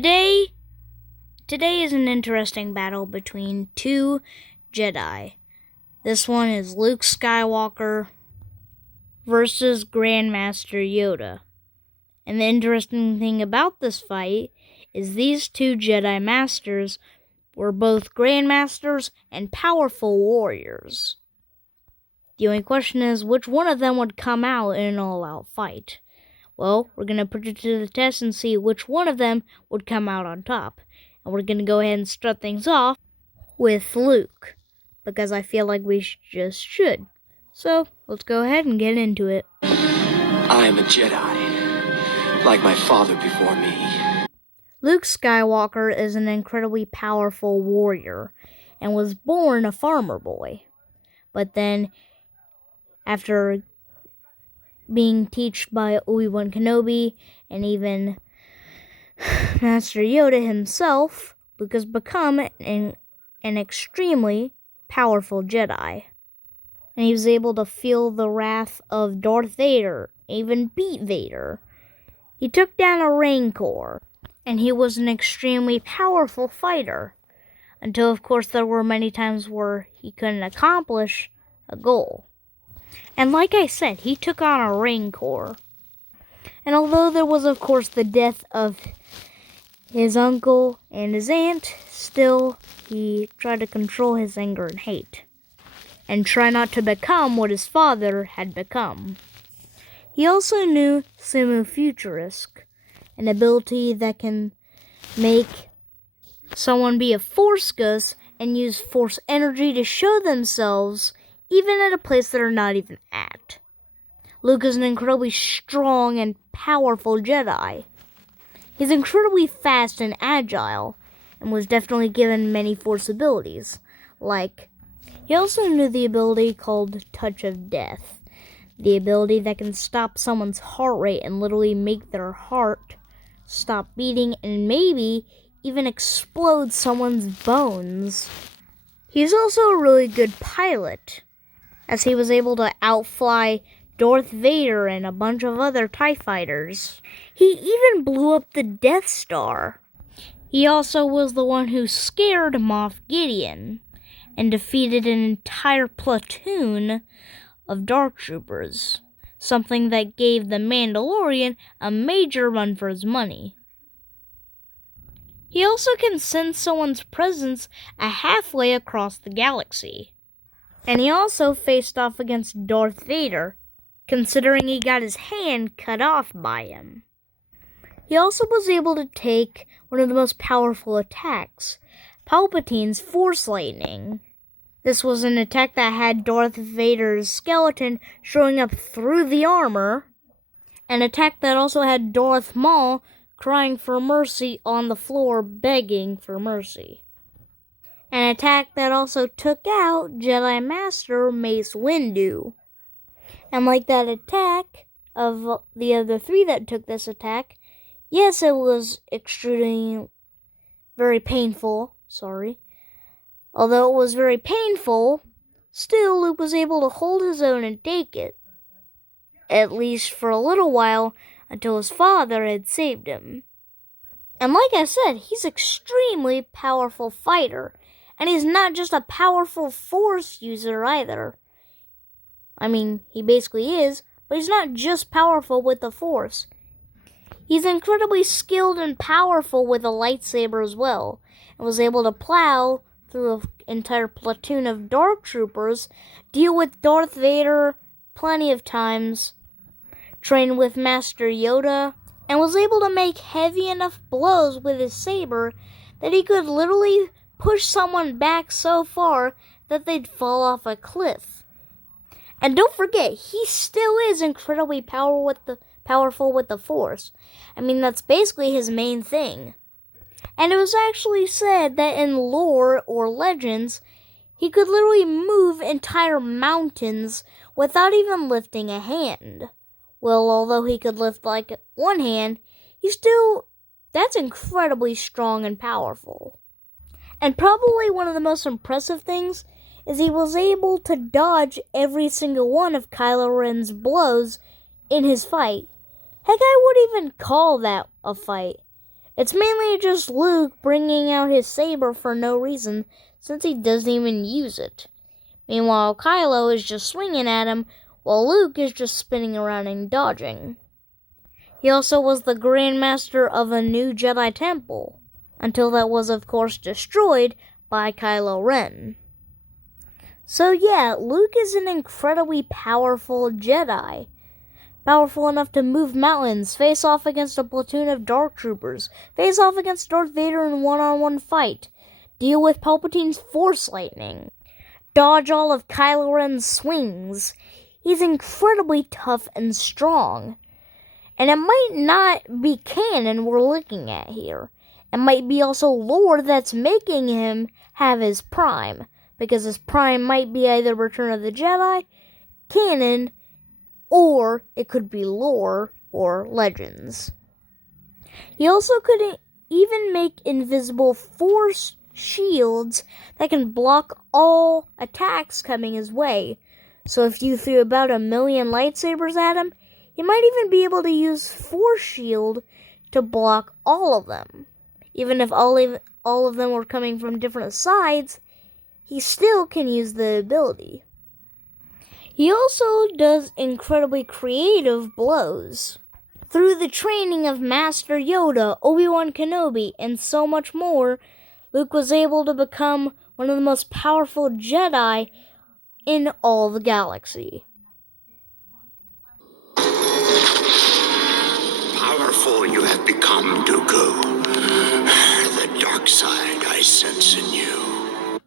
Today is an interesting battle between two Jedi. This one is Luke Skywalker versus Grandmaster Yoda. And the interesting thing about this fight is these two Jedi Masters were both Grandmasters and powerful warriors. The only question is which one of them would come out in an all-out fight. Well, we're going to put it to the test and see which one of them would come out on top. And we're going to go ahead and start things off with Luke, because I feel like we just should. So, let's go ahead and get into it. I am a Jedi, like my father before me. Luke Skywalker is an incredibly powerful warrior, and was born a farmer boy. But then, after being taught by Obi-Wan Kenobi, and even Master Yoda himself, Luke has become an extremely powerful Jedi. And he was able to feel the wrath of Darth Vader, even beat Vader. He took down a Rancor, and he was an extremely powerful fighter. Until, of course, there were many times where he couldn't accomplish a goal. And like I said, he took on a Rancor. And although there was, of course, the death of his uncle and his aunt, still he tried to control his anger and hate, and try not to become what his father had become. He also knew Sumu Futurist, an ability that can make someone be a Force ghost and use Force energy to show themselves even at a place they're not even at. Luke is an incredibly strong and powerful Jedi. He's incredibly fast and agile, and was definitely given many Force abilities. He also knew the ability called Touch of Death, the ability that can stop someone's heart rate and literally make their heart stop beating and maybe even explode someone's bones. He's also a really good pilot, as he was able to outfly Darth Vader and a bunch of other TIE fighters. He even blew up the Death Star. He also was the one who scared Moff Gideon and defeated an entire platoon of Dark Troopers, something that gave the Mandalorian a major run for his money. He also can sense someone's presence a halfway across the galaxy. And he also faced off against Darth Vader, considering he got his hand cut off by him. He also was able to take one of the most powerful attacks, Palpatine's Force Lightning. This was an attack that had Darth Vader's skeleton showing up through the armor, an attack that also had Darth Maul crying for mercy on the floor, begging for mercy. An attack that also took out Jedi Master Mace Windu. And like that attack of the other three that took this attack, yes, it was extremely very painful, Although it was very painful, still Luke was able to hold his own and take it. At least for a little while, until his father had saved him. And like I said, he's an extremely powerful fighter. And he's not just a powerful Force user either. I mean, he basically is, but he's not just powerful with the Force. He's incredibly skilled and powerful with a lightsaber as well, and was able to plow through an entire platoon of Dark Troopers, deal with Darth Vader plenty of times, train with Master Yoda, and was able to make heavy enough blows with his saber that he could literally push someone back so far that they'd fall off a cliff. And don't forget, he still is incredibly powerful with the Force. I mean, that's basically his main thing. And it was actually said that in lore or legends, he could literally move entire mountains without even lifting a hand. Well, although he could lift one hand, that's incredibly strong and powerful. And probably one of the most impressive things is he was able to dodge every single one of Kylo Ren's blows in his fight. Heck, I wouldn't even call that a fight. It's mainly just Luke bringing out his saber for no reason, since he doesn't even use it. Meanwhile, Kylo is just swinging at him, while Luke is just spinning around and dodging. He also was the Grandmaster of a new Jedi temple, until that was of course destroyed by Kylo Ren. So yeah, Luke is an incredibly powerful Jedi. Powerful enough to move mountains, face off against a platoon of Dark Troopers, face off against Darth Vader in a one-on-one fight, deal with Palpatine's Force lightning, dodge all of Kylo Ren's swings. He's incredibly tough and strong. And it might not be canon we're looking at here. It might be also lore that's making him have his prime, because his prime might be either Return of the Jedi, canon, or it could be lore or legends. He also could even make invisible force shields that can block all attacks coming his way. So if you threw about 1,000,000 lightsabers at him, he might even be able to use Force Shield to block all of them. Even if all of them were coming from different sides, he still can use the ability. He also does incredibly creative blows. Through the training of Master Yoda, Obi-Wan Kenobi, and so much more, Luke was able to become one of the most powerful Jedi in all the galaxy. Powerful you have become, Dooku. The dark side I sense in you.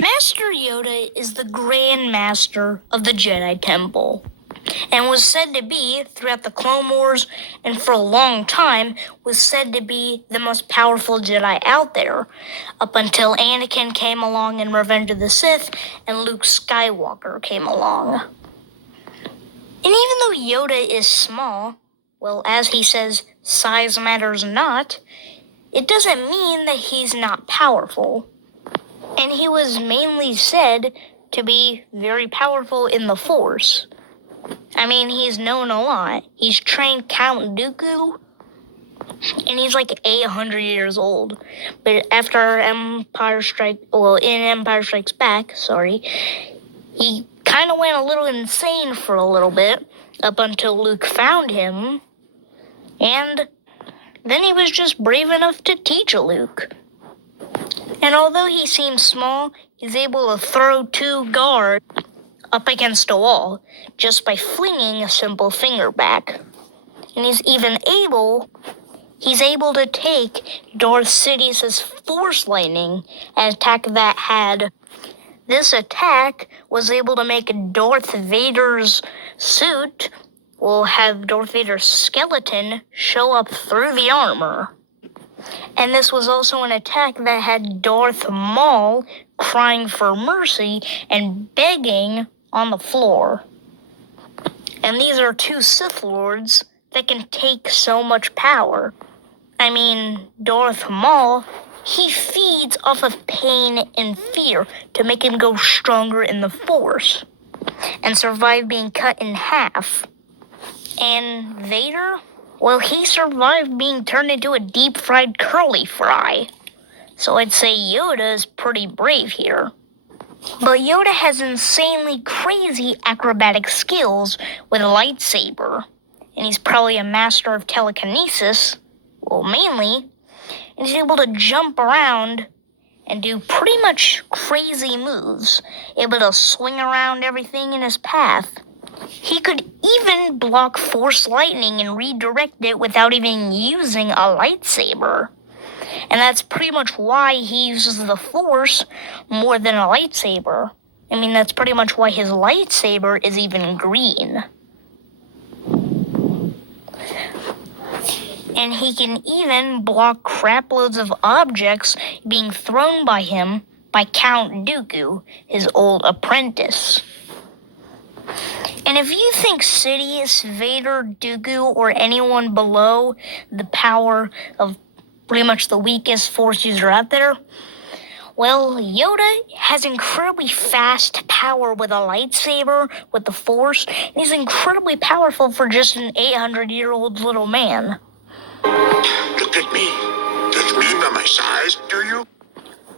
Master Yoda is the Grand Master of the Jedi Temple, and was said to be, throughout the Clone Wars, and for a long time, was said to be the most powerful Jedi out there, up until Anakin came along in Revenge of the Sith, and Luke Skywalker came along. And even though Yoda is small, well, as he says, size matters not, it doesn't mean that he's not powerful. And he was mainly said to be very powerful in the Force. I mean, he's known a lot. He's trained Count Dooku, and he's like 800 years old. But after in Empire Strikes Back, he kind of went a little insane for a little bit, up until Luke found him, and then he was just brave enough to teach Luke. And although he seems small, he's able to throw 2 guards up against a wall just by flinging a simple finger back. And he's able to take Darth Sidious's Force lightning, an attack that had... This attack was able to make Darth Vader's suit, have Darth Vader's skeleton show up through the armor. And this was also an attack that had Darth Maul crying for mercy and begging on the floor. And these are 2 Sith Lords that can take so much power. I mean, Darth Maul, he feeds off of pain and fear to make him go stronger in the Force and survive being cut in half. And Vader, well, he survived being turned into a deep-fried curly fry. So I'd say Yoda is pretty brave here. But Yoda has insanely crazy acrobatic skills with a lightsaber. And he's probably a master of telekinesis, mainly. And he's able to jump around and do pretty much crazy moves. Able to swing around everything in his path. He could even block Force lightning and redirect it without even using a lightsaber. And that's pretty much why he uses the Force more than a lightsaber. I mean, that's pretty much why his lightsaber is even green. And he can even block craploads of objects being thrown by him by Count Dooku, his old apprentice. And if you think Sidious, Vader, Dooku, or anyone below the power of pretty much the weakest Force user out there, well, Yoda has incredibly fast power with a lightsaber, with the Force, and he's incredibly powerful for just an 800-year-old little man. Look at me. my size, do you?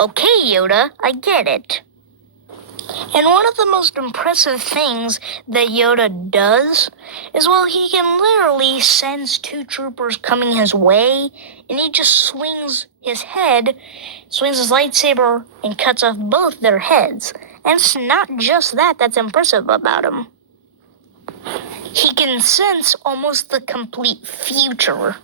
Okay, Yoda, I get it. And one of the most impressive things that Yoda does is, well, he can literally sense two troopers coming his way, and he just swings his lightsaber, and cuts off both their heads. And it's not just that that's impressive about him. He can sense almost the complete future.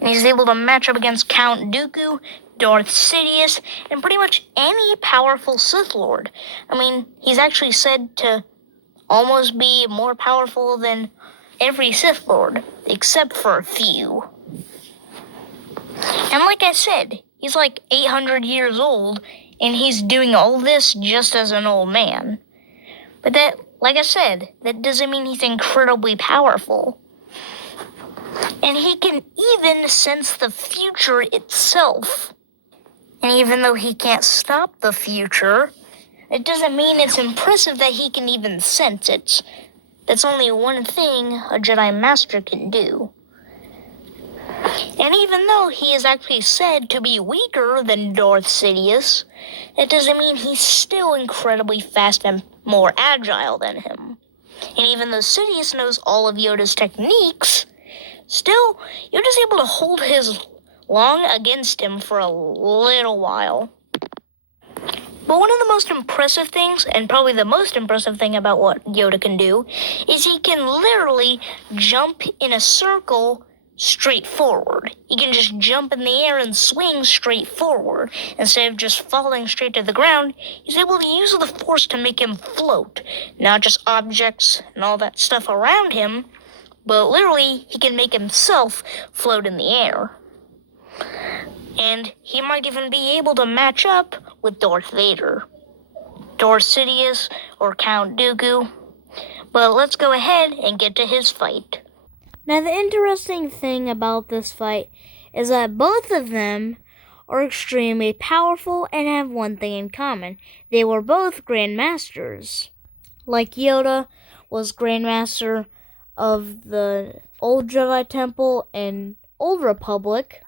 And he's able to match up against Count Dooku, Darth Sidious, and pretty much any powerful Sith Lord. I mean, he's actually said to almost be more powerful than every Sith Lord, except for a few. And like I said, he's like 800 years old, and he's doing all this just as an old man. But that, like I said, that doesn't mean he's incredibly powerful. And he can even sense the future itself. And even though he can't stop the future, it doesn't mean it's impressive that he can even sense it. That's only one thing a Jedi Master can do. And even though he is actually said to be weaker than Darth Sidious, it doesn't mean he's still incredibly fast and more agile than him. And even though Sidious knows all of Yoda's techniques, still, Yoda's able to hold his long against him for a little while. But one of the most impressive things, and probably the most impressive thing about what Yoda can do, is he can literally jump in a circle straight forward. He can just jump in the air and swing straight forward. Instead of just falling straight to the ground, he's able to use the Force to make him float. Not just objects and all that stuff around him, but literally he can make himself float in the air. And he might even be able to match up with Darth Vader, Darth Sidious, or Count Dooku. But let's go ahead and get to his fight. Now, the interesting thing about this fight is that both of them are extremely powerful and have one thing in common. They were both Grandmasters. Like Yoda was Grandmaster of the Old Jedi Temple and Old Republic,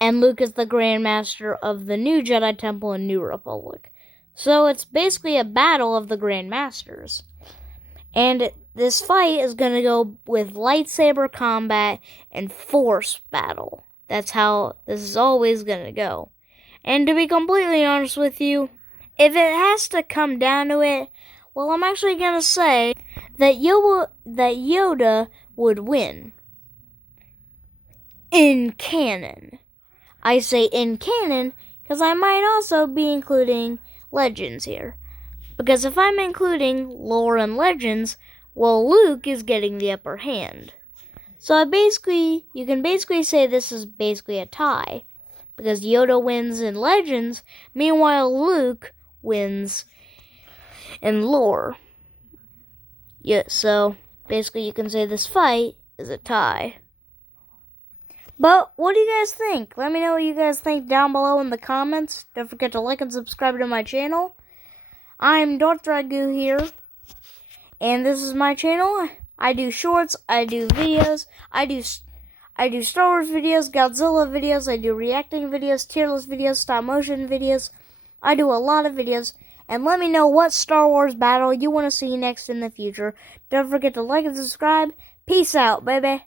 and Luke is the Grandmaster of the New Jedi Temple and New Republic. So it's basically a battle of the Grandmasters. And this fight is going to go with lightsaber combat and Force battle. That's how this is always going to go. And to be completely honest with you, if it has to come down to it, well, I'm actually going to say that Yoda would win. In canon. I say in canon because I might also be including legends here. Because if I'm including lore and legends, well, Luke is getting the upper hand. So you can basically say this is basically a tie. Because Yoda wins in legends, meanwhile Luke wins in lore. Yeah, so basically you can say this fight is a tie. But what do you guys think? Let me know what you guys think down below in the comments. Don't forget to like and subscribe to my channel. I'm Darth Ragu here, and this is my channel. I do shorts, I do videos, I do Star Wars videos, Godzilla videos, I do reacting videos, tier list videos, stop motion videos. I do a lot of videos, and let me know what Star Wars battle you want to see next in the future. Don't forget to like and subscribe. Peace out, baby.